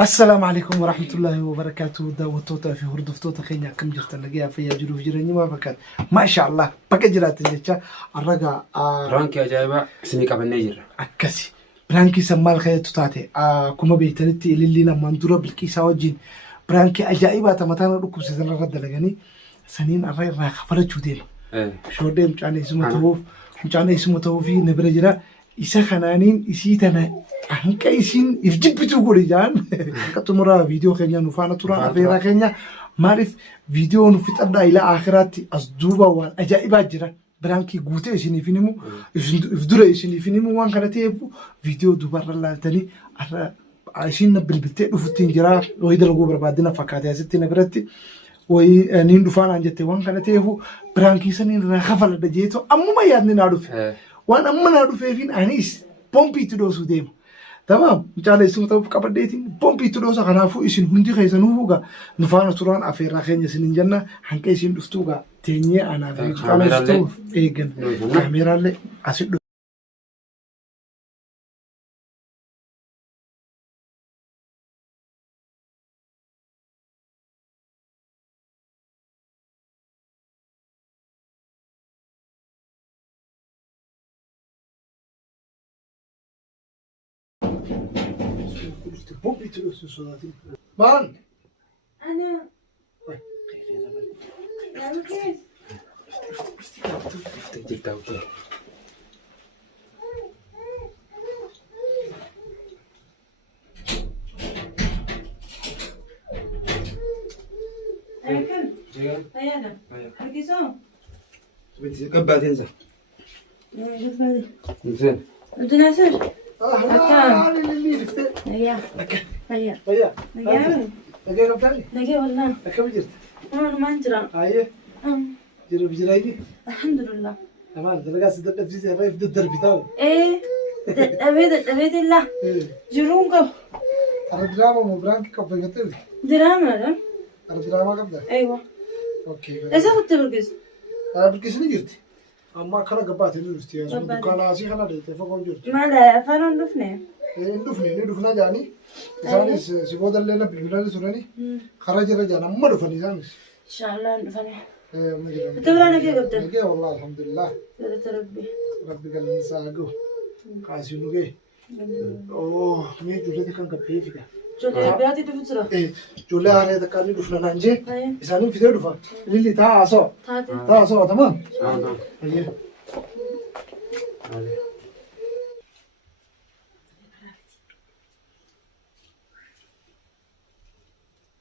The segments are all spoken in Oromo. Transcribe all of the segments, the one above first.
السلام عليكم ورحمة الله وبركاته. دعوتوتا في هردفتوتا خينيا كم جرت لقيها في جروف جرني ما فكان ما شاء الله بقى جرات الجتة الرجع برانكي أجايبة سنيك أبن نيجر أكسي برانكي سمال خير تطاتي كم بيترتي اللي لنا مندورة بالكيسة وجين برانكي أجايبة تمتانا ركوب سيدنا رد لقاني سنين الرأي راح فرج شودين شو ديم كان اسمه توف كان اسمه توفي نبرجرا إيش خنانين إيشيتنا أنك إيشين يفجب بتوقولي جان كتمرة فيديو خينيا نفانا ترى أفيرا خينيا معرف فيديو نفيت أبدا إلى آخراتي أصدوبا وان أجائبات جرا برانكي قوتي إيشين يفينمو يفدر إيشين يفينمو وان كانت يبو فيديو دوبار الله تاني إيشين نبل بتألو فتين جرا ويدا لقوبر بعدنا فكاتي أزتي نبرتي وين نفانا عن وان كانت يبو برانكي سنين رخفل دجيتو أمو ما يادني نعرف وان أمو نعرف فين أنيس بومبي تدوسو ديم تمام مجالي اسمه توف كبديتين بومبي تدوسا خنافو إيشين هندي خيسنوهوغا نفانا تران أفيرا خينيا سنين جنة هنكا إيشين دفتوغا تيني أنا في كاميرا ستوف إيجن كاميرا اللي أسيد بومبي تدوسا صداتي مان أنا لا كيف تيك توك أكل هيا هركيسون بنتي قبعة تنزل شوف هذه زين بدنا نسر أهلا اللي هيا هيا هيا هيا لقيت قبتالي لقي والله كم جرت أنا ما أنجرا هاي جرب جرايدي الحمد لله تمام دلقا سدد نفسي الريف ضد البتاع إيه أبيد الله جرونكو الدراما مو برانك كوب قتل دراما لا الدراما قبل أيوة اوكي إيش أخذت برقص بالكيس نجرتي اما كره قبات نجرتي يا دكان اسي خلا ديت فكون جرتي ما لا فانون دفنه ندفنا جاني زاني سيبود لنا بالبلاد سوراني خرج رجعنا ما دفني زاني إن شاء الله دفنه ايه تبغى كيف قبته نجي والله الحمد لله ربي ربي قال لي ساقو قاسي نجي اوه مي جولتي كان قبي فيك جولة بياتي دفترة ايه جولة هذا تكاني دفنا نانجي إساني فيديو دفن للي تا أسو تا أسو تمام تمام أيه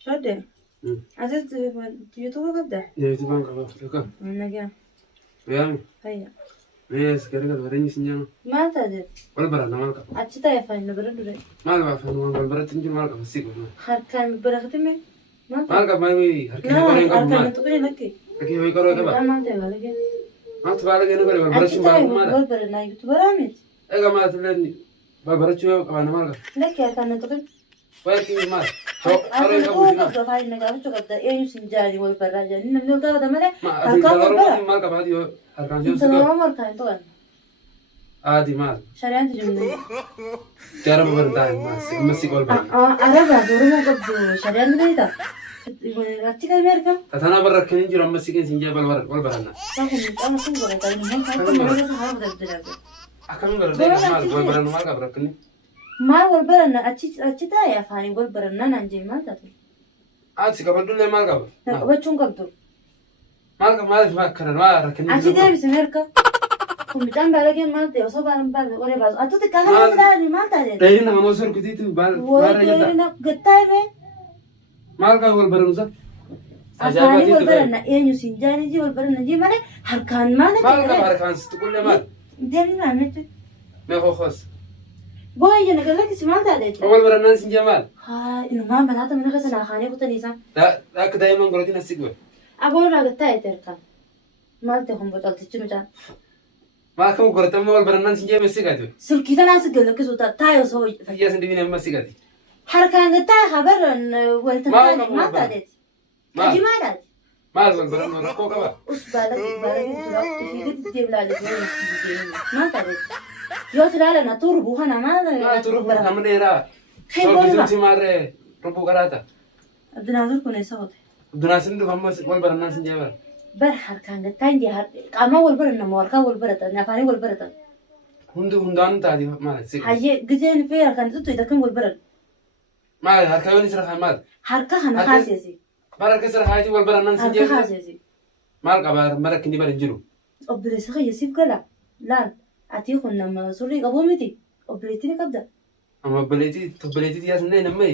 شو ده؟ عزيز يوتيوب قبده يوتيوب قبل لكم من نجا ويامي هيا ميس كريكا وريني سنجانا ما تدري ولا برا مالك أشتا يفعل نبرد ولا مالك بفهم وان برا تنجي مالك بسيك هركان برختمه ما مالك ما هي هركي لا كورين قبل هركان ما تقولي لك هركي هو يكورين لا قبل ما تبغى لك ما تبغى لك نقول برا شو أشتا ما يقول برنا يوتيوب رامج إيه ما تلني برا شو قبل مالك لك هركان تقول وين مال شو أنا كورين أقول قبل لك فاين نجا بتشوف قبده إيه يسنجاري ولا برا جاني نملي وده ده ماله ما هركان برا مالك بعد يو هركان جو أنت سكر ما مركان تقول عادي مال شريان تجمعني جرب برا ما مسك قبل برا أنا بعذره ما قبض شريان ده راتي كم يركب أنا برا كنين جرا مسكين سنجا بل برا صح أنا كم برا تاني هم كم مرة صحاب ده بدرجة أكمل برا ده مال قبل برا مالك برا كنين ما قول برنا أشي تايا فاني قول برنا نانجي ما تقول عاد سكبر دول مالك برا لا بتشون قبضو مالك ما كرر ما ركنين أشي تايا بسميرك كم بتعمل بالك ما تي وصل بالهم بالك ولا باز أتو تكلم فلاني ما تدري دايرين هم وصل كتير بار وين قطعي به مالك قبل برا مزا أفاني قول برنا إيه نسين جاني جي قول برنا جي ماله هركان ما مالك برا كان ستقول لي مال دين ما نتو ما هو خاص بوي أنا قال لك اسمع تادي أول برا ناس جمال ها إنه ما بلاته من غسنا خاني قلت نيسان لا كده دايما قلتي نسيقوا أقول لا قطعي تركان مالتهم بطلت تشنو جان ما كم قلت أما أول برا ناس جمال مسيقاتوا سلكي تناس قال لك سوتا تايو سوي فجأة سندبين مسيقاتي حركان قطعي خبر إن ولتنتاني ما تادي ما أجي ما داد مال قبل برا ما ركوا كبا أس بالك تدرك في قد تجيب لا ما تادي يوصل على نطور بوهنا ما ما تروح نمنيرا خير شو والله بيجون تمارة Rubu karata. Abdinaasir kun eessa qote? Abdunaasin dhufa ammas wal barannaan sin jee bara. Bar harkaan gattaan jee qaama wal baran nama harkaa wal baratan afaanii wal baratan. Hundaan taati maal si. Hayyee gizeen fee harkaan tuttu itakkan wal baran. Maal harka yoon isra maal. Harka kana haaseesi. Bara harka isra haati wal barannaan sin jee. Harka haaseesi. Maal qaba mara kinni bara jiru. Obboleessa kiyya gala laal ati kun nama surrii qabuu miti obboleettii ni qabda. Amma obboleettii yaasnee namni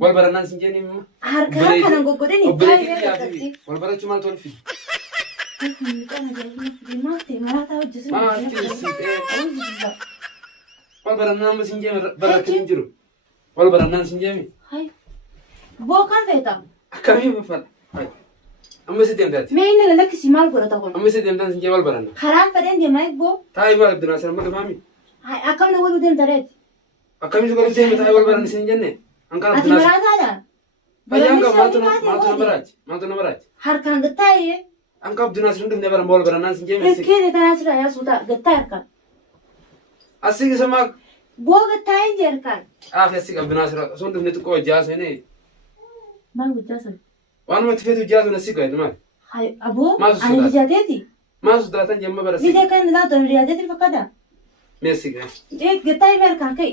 wal barannaan sin jee ni mama. Harka kana goggodanii obboleettii yaasnee wal barachuu maal tolfi. Wal barannaan sin jee bara kinni jiru. Wal barannaan sin jee mi. Boo kan feeta. Akkamii faffal. Amma si deemtaati. Mee inni lakkisi maal godhata kun? Amma si deemtaan sin jee wal baranna. Karaan fedheen deemaa boo. Taa'ii maal abdunaa sana maal maami. Akkam na waluu deemta reeti. Akkamii suuqatti deemee taa'ii wal baranna sin jenne. Ati maraataadha. Fayyaan qaba maaltu nama raachi. Harkaan gattaa'ee. Anka abdunaa sun dhufnee bara wal barannaan sin jee meessi. Rekkee tanaa sirraa yaasuuta gattaa harkaan. Asii isa maa. Boo gattaa'ee jee harkaan. Asii abdunaa sun dhufnee xiqqoo hojjaa seenee. Maal hojjaa sana? Waanuma itti feetu hojjaa sun asii qabu maal. Aboo ani lijaateeti. Maal sodaatan jemma bara Lidee kan laatu lijaateeti fakkaata. Meessi qabu. Gattaa'ee harkaan ka'e.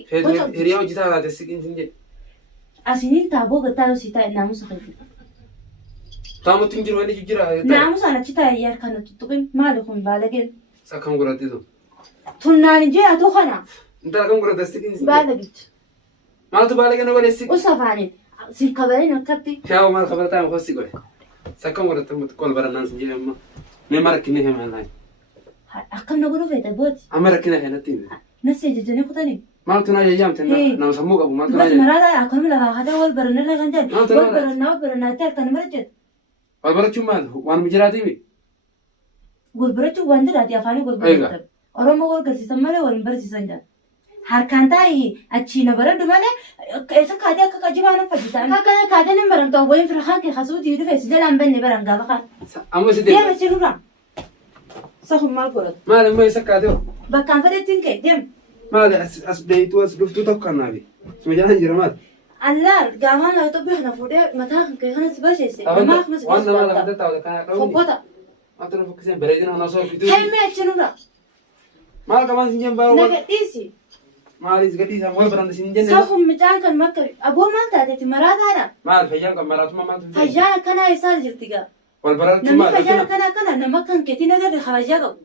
Hiriyaa hojjetaa laate siqiin sin jee. Asiniin taaboo gattaa'ee si taa'e naamusa kan jiru. Taamutti hin jiru wani jijjiira. Naamusaan achi taa'e harkaan tuttuqin maali kun baalageen. Sakkam godhattitu. Tunnaan jee atu kana. Intala kam godhatta siqiin sin jee. Baalagichi. Maaltu baalagee na godhe siqi. Usafaaniin. Si kabaleen akkatti. Yaa maal kabalataa ma hosi godhe. Sakkam godhatta mutu kol barannaan sin jee amma. Mee mara kinne heemaa naayi. Akkam na godhu feeta booti. Amma rakkina keenatti hime. Nasee jejjanii kutanii. Maaltu naa jajjaamte nama sammuu qabu maaltu naa Bati maraadhaa akkanuma lafaa hadaa wal barannarra kan jedhan. Wal barannaa ta'e akkan mara jedhu. wal barachuun maal waan mijiraatiimi. Wal barachuun waan jiraati afaanii wal baratan. Oromoo wal garsiisan malee wal barsiisan jedhan. Harkaan taa'ee achii na baradhu malee eessa kaatee akka qajibaa na fadhiisan. Akka kaatee nan baramtu awwaliin fira kan kee hasuutii dhufe si jalaan banne baran gaafa kan. Amma si deema. Deema jirurraa. Sahun maal godhatu. Maal immoo isa kaatee. Bakkaan fedhettiin kee deema. Maal as deeyituu as dhuftuu tokko kan naafi. Suma jalaan jira maal. Allah gaafaan lafa Itoophiyaa kana fuudhee mataa kan kee kana si barsiise. Waan nama lafa taa'u kana dhawni. Fokkota. Wanta na fokkiseen bareedina hona osoo fituu. Haimee achinurraa. Maal qabaan sin jeen baa'u. Nagadhiisi. Maalis gadhiisaa wal baran sin jenne. Sahun micaan kan makka aboo maal taateeti maraataadha. Maal fayyaan kan maraatuma maaltu. Fayyaan akkanaa isaa jirti gaa. Wal barachuun Namni maal. fayyaan akkanaa kana nama kan keetiin agarre kabajaa qabu.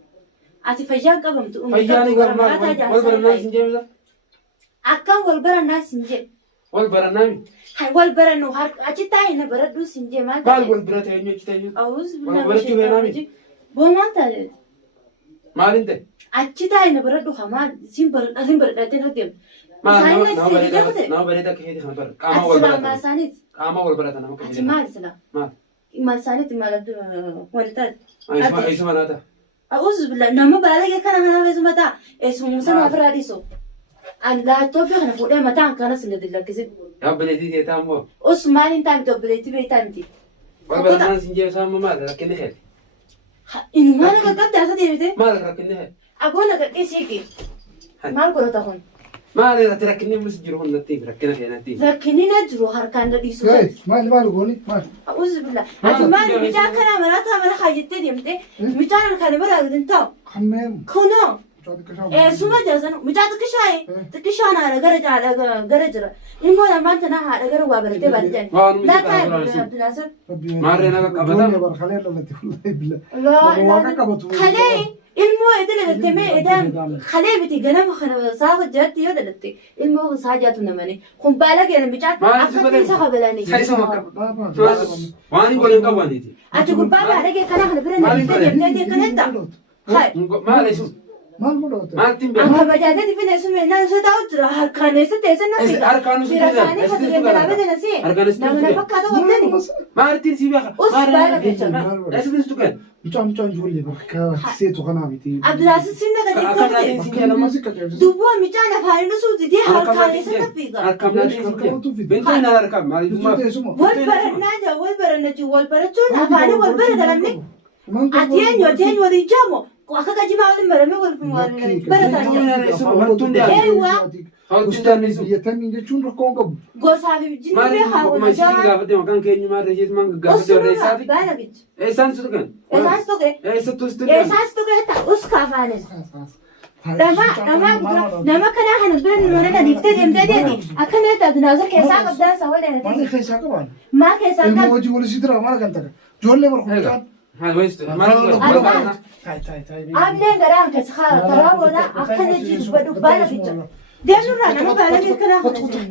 Ati fayyaan qabamtu. Fayyaan wal barannaa sin jeemisa. Akkan wal barannaa sin jee. Wal barannaami. Wal barannu achi taa'ee na baradhuu sin jee maal Maal wal bira ta'e eenyu achi ta'e. Awus Wal barachuu feenaami. Boo maal taateeti. Maaliin ta'e. Achi taa'ee na baradhu hamaan sin baradhatee na deemtu. Maal nama bareedaa keetii kan bara. Qaama wal baratan. Qaama wal baratan nama Ati maal sila? Maal. Maal isaaniitti maal walitaati. Aisuma naata. Awus nama baalagee kana kana beesuma ta'a. Eesuma sana ofirraa dhiisu. Allah Itoophiyaa kana fuudhee mataan kanas na dillakkisi. Yaabbileetii ta'e taa'ammoo. Usmaan hin taa'amti obboleettii beektaa miti. Wal barannaan sin jeemisa amma maal rakkinni heeti. Inumaa na qaqqabdi asa deebite. Maal rakkinni heeti. Aboo na qaqqisiiki. Maal godhata kun? Maal irratti rakkinni mus jiru hundatti rakkina keenatti. Rakkinni na jiru harkaan dhiisu. maal gooni maal. A'uuzu billah. Ati maal midhaan kana maraataa mana kaayyattee deemte midhaan harkaan bara hin taa'u. Hammeem. Kunoo. Suma jaasan midhaan xiqqishaan haadha gara jira. Immoo lamaan tana haadha gara waa baratee baatee Waan Laataa miidhagaa Abdulaasir. Maarree naga qabata. Kalee ilmoo edela lattemee edaan kalee biti ganama kana saafa jaatti yoo dalatte ilmoo saa jaatu namani kun baala geena midhaan akka isa qabalanii. Waan godhan qabaniiti. Ati gubbaa baala gee kana kana bira namitee deemtee kanetta. Maal isu. Maal godhata. Maaltiin beeku. Amma bajaajatti fi neesuma naan isa taa'u jira harkaan eessa teessa nafi. Harkaan usu Fira isaanii fakkii galaabee nasi. Namni fakkaata wallani. Maaltiin si beeka. Us baala geechan. Eessa bistu kan. Mucaan ijoollee bakka seetu kanaa miti. Abdulaasiis sinna gadeeffamte. Dubboo midhaan afaanii usuu didee harkaan eessa nafiiga. Harkaan naatiin Bentoon na harkaan maaliifuma. Wal barannaa jaa wal barannachi wal barachuun afaanii wal baratalamne. Ati eenyu waliin jaamoo. Akka kajimaa waliin barame wal barataa jira. Eewa Ustaanis biyyatanii jechuun rakkoon qabu. Gosaa fi jinni Maali beekaa kuma wal ishii gaafate maqaan keenyumaa irra jeetu maan gaafate warra isaati. Baala bichi. Eessaan su tuqan? Eessaas tuqe. Eessattuu su tuqan? Eessaas tuqe ta'a uska afaanis. Nama kanaa kana bira mana dhaniiftee deemtee deemi. Akkana taa'unaasa keessaa qabdaan isaa wal Maal dheeratee. keessaa qaban? Maa keessaa Ilmoo qabu. hojii walisii dura maal kan ta'a? Ijoollee barkuutaan. Haa wayist maal Taa'e. Abnee garaan keessa haa karaa boona akkana jiru badhu baala bicha. Deemnurraa nama baala bicha kanaa kana.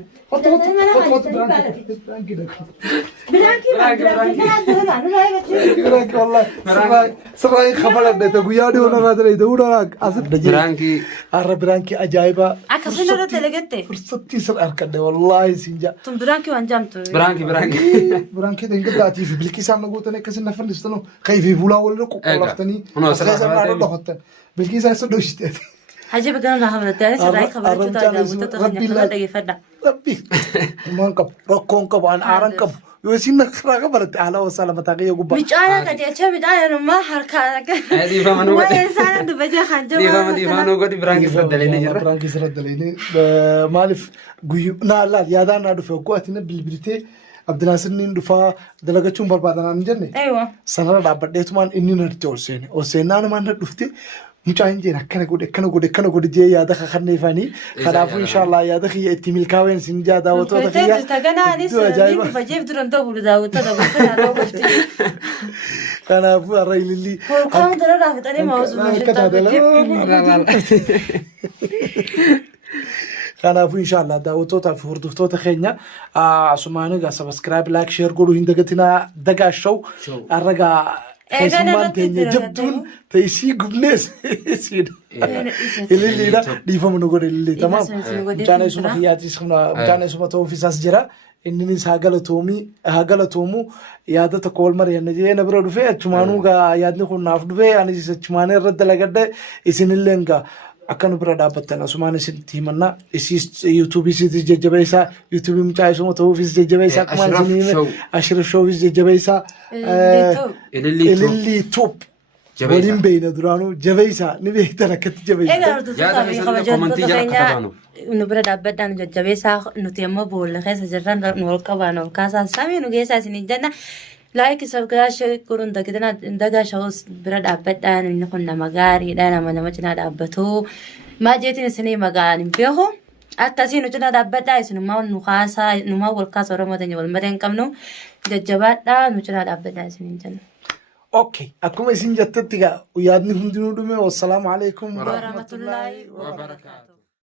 Sirraa kabala dhete guyyaa dhiyoo narraa ture ta'uudhaan asitti Birankii. har'a biraankii ajaa'ibaa Akkasuma irra dalagatte. fursattii sirra harkadhe wallaahi siin jaa. Tun biraankii waan jaamtu. Birankii. Biraankii dhangadaatii fi bilkii isaan nagootanii akkasii na fannistanu ka'ii fi fuulaa walirra qoqqoolaftanii akka isaan haadha dhokattan bilkii isaa isa dhoositeeti. Hajji bagaan laa habalatti ani sirraa kabalachuu ta'a daawwattoota keenya kana dhageeffadha. Rabbi himaan qabu rakkoon qabu an aaran qabu yoo isin nakraa qabalatte haala wasaa lama taaqee gubbaa. Micaana qajeelcha micaanummaa harkaan akka. Dhiifama nu godhe. Waa'ee isaan dubbachaa kan jiru. Dhiifama nu godhe birankii sirra daleeni jira. Birankii sirra daleeni maaliif guyyuu naa laal yaadaan naa dhufe hoggoo ati na bilbiltee Abdinaasir niin dhufaa dalagachuun barbaadanaan hin jenne. Sanarra dhaabbadheetumaan inni natti ol seene. Ol seennaan namaan na dhufte mucaa hin jeen akkana godhe jee yaada kakanneefanii. Kanaafuu inshaallah yaada kiyya itti milkaa'een sin jaa daawwattoota kiyya. Taganaanis niin dhufa jeef duran ta'u bulu daawwattoota gosa yaadoo qofti. Kanaafuu har'a ilillii. Holqaamu dara raafatanii maawusu Kanaafuu inshaallah daawwattootaa fi hordoftoota keenya asumaan egaa sabaskiraayib laayik sheer godhuu hin dagatinaa dagaashaw har'a keessummaan keenya jabduun ta'isii gubnees ililliidha dhiifama nu godhe ilillii tamaam mucaan eessuma kiyyaatis mucaan eessuma ta'uufisaas jira inninis haa galatoomu yaada tokko wal mari'anna jee na bira dhufe achumaanuu gaa yaadni kun naaf dhufe anis achumaan irra dalagadhe isinillee gaa akka nu bira dhaabbattan asumaan isinitti himannaa isiis yuutuubii isiitis jajjabeessaa yuutuubii mucaa isuma ta'uufis jajjabeessaa akkumaan isin hime ashirif shoowis jajjabeessaa ilillii tuub waliin beeyna duraanuu jabeessaa ni beektan akkatti jabeessaa. Egaa hordoftoota fi kabajamtoota keenya nu bira dhaabbadhaan jajjabeessaa nuti ammoo boolla keessa jirran nu ol qabaan ol kaasaa samii nu geessaa isiniin jenna. Like sabgaasha kurun dagaashawus bira dhaabbadhaan inni kun nama gaariidha nama cinaa dhaabbatu maajeetiin isinii maqaan hin beeku akkasii nu cinaa dhaabbadhaa isinummaa nu kaasaa numaa wal kaasa oromoo teenya wal maree hin qabnu jajjabaadhaa nu cinaa dhaabbadhaa isiniin jenna. Okay, akkuma isin jettetti yaadni hundinuu dhume wassalaamu alaikum warahmatullaahi wabarakaatu.